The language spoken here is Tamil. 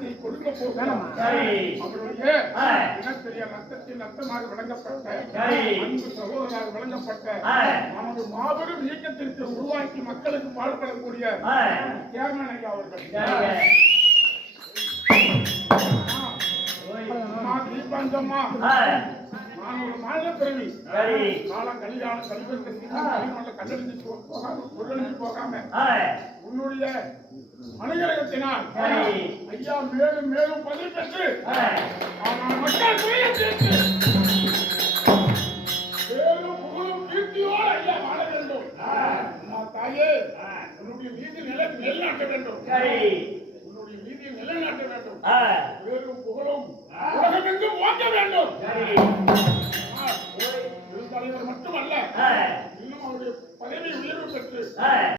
ஆட்சியை கொடுக்க போகிறோம். அவருடைய இனப்பெரிய ரத்தத்தில் ரத்தமாக விளங்கப்பட்ட அன்பு சகோதராக விளங்கப்பட்ட நமது மாபெரும் இயக்கத்திற்கு உருவாக்கி மக்களுக்கு பாடுபடக்கூடிய சேர்மன் ஐயா அவர்கள். தீபாஞ்சம்மா நான் ஒரு மாநில பிறவி காலம் கல்யாணம் கல்வெட்டு கல்லறிஞ்சு போகாம உன்னுடைய அனுகிரகத்தினால் ஐயா மேலும் மேலும் பதவி பெற்று மக்கள் சேர்த்து மேலும் புகழும் கீர்த்தியோடு ஐயா வாழ வேண்டும். தாயே உன்னுடைய நீதி நிலைநாட்ட வேண்டும். உன்னுடைய நீதியை நிலைநாட்ட வேண்டும். மேலும் புகழும் உலகமெங்கும் ஓட்ட வேண்டும். தலைவர் மட்டுமல்ல இன்னும் அவருடைய பதவி உயர்வு பெற்று